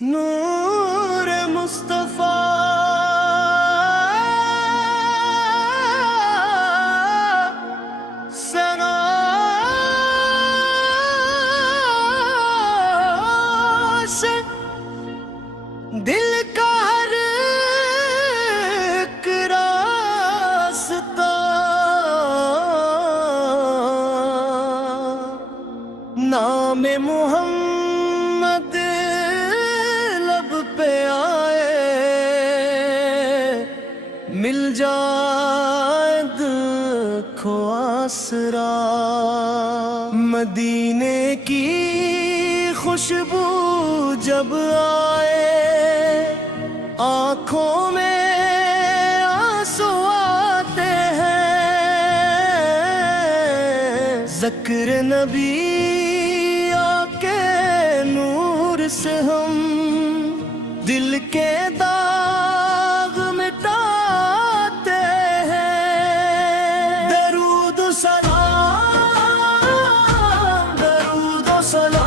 نور مصطفیٰ سنا سے دل کا ہر ایک راستہ نام محمد لب پہ آئے مل جائے دکھ و آسرا مدینے کی خوشبو جب آئے آنکھوں میں آنسو آتے ہیں ذکر نبی آکے نور سے ہم دل کے داغ مٹاتے ہیں درود و سلام درود و سلام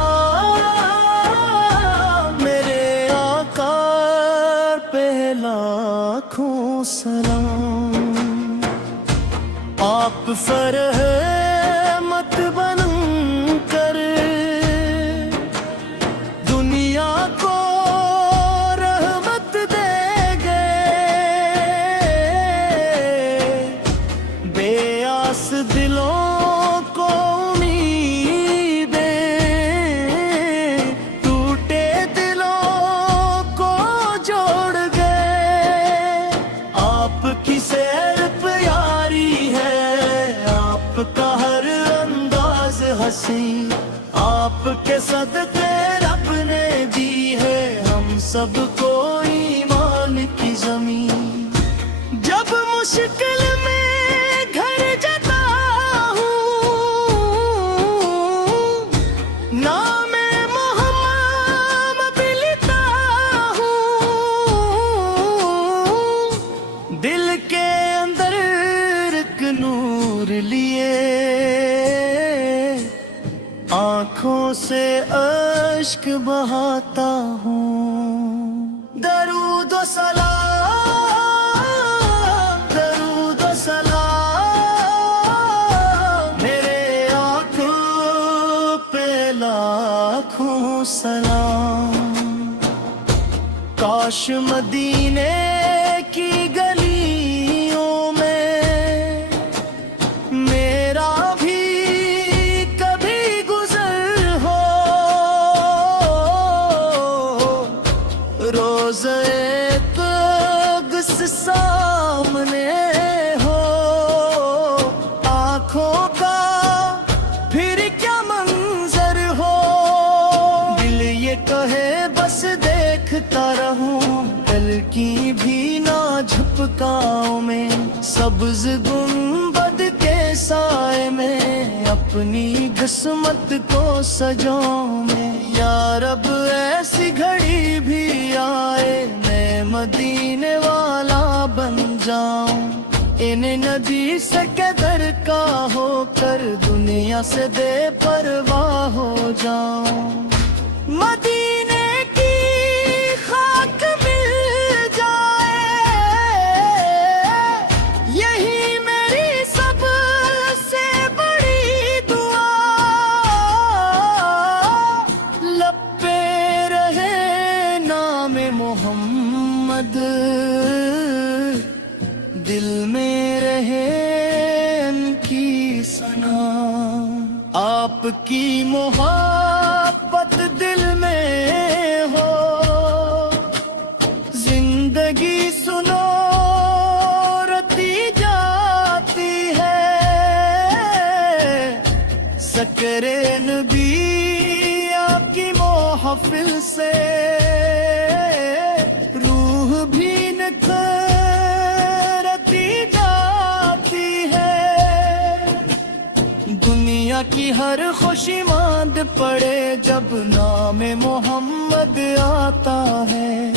میرے آقا پہ لاکھوں سلام آپ فرحمت بن کر دنیا کو رحمت دے گئے بے آس دلوں کو امیدیں ٹوٹے دلوں کو جوڑ گئے آپ کی سیر پیاری ہے آپ کا ہر انداز ہنسی آپ کے صدقے رب نے دی ہے ہم سب کو ایمان کی زمین جب مشکل میں گھر جاتا ہوں نام محمد لیتا ہوں دل کے اندر ایک نور لیے آنکھوں سے اشک بہاتا ہوں درود و سلام درود و سلام میرے آنکھوں پہ لاکھوں سلام کاش مدینے کی گلیوں میں میرا بھی روزے قدس سامنے ہو آنکھوں کا پھر کیا منظر ہو دل یہ کہے بس دیکھتا رہوں کل کی بھی نہ جھپکاؤں میں سبز گنبد کے سائے میں اپنی قسمت کو سجاؤں میں یا رب ایسی گھڑی بھی آئے میں مدینے والا بن جاؤں ان نبی سے قدر کا ہو کر دنیا سے بے پرواہ ہو جاؤں مدینے کی خاک مل جائے یہی میری سب سے بڑی دعا لب پہ رہے نام محمد دل میں رہے ان کی ثنا آپ کی محبت دل میں ہو زندگی سنو رتی جاتی ہے ذکر نبی آپ کی محفل سے روح بھی نکھرتی جاتی ہے دنیا کی ہر خوشی ماند پڑے جب نام محمد آتا ہے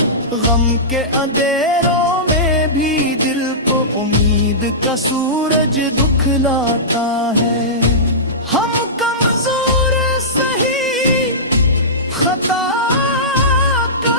غم کے اندھیروں میں بھی دل کو امید کا سورج دکھلاتا ہے ہم کمزور سہی خطا کا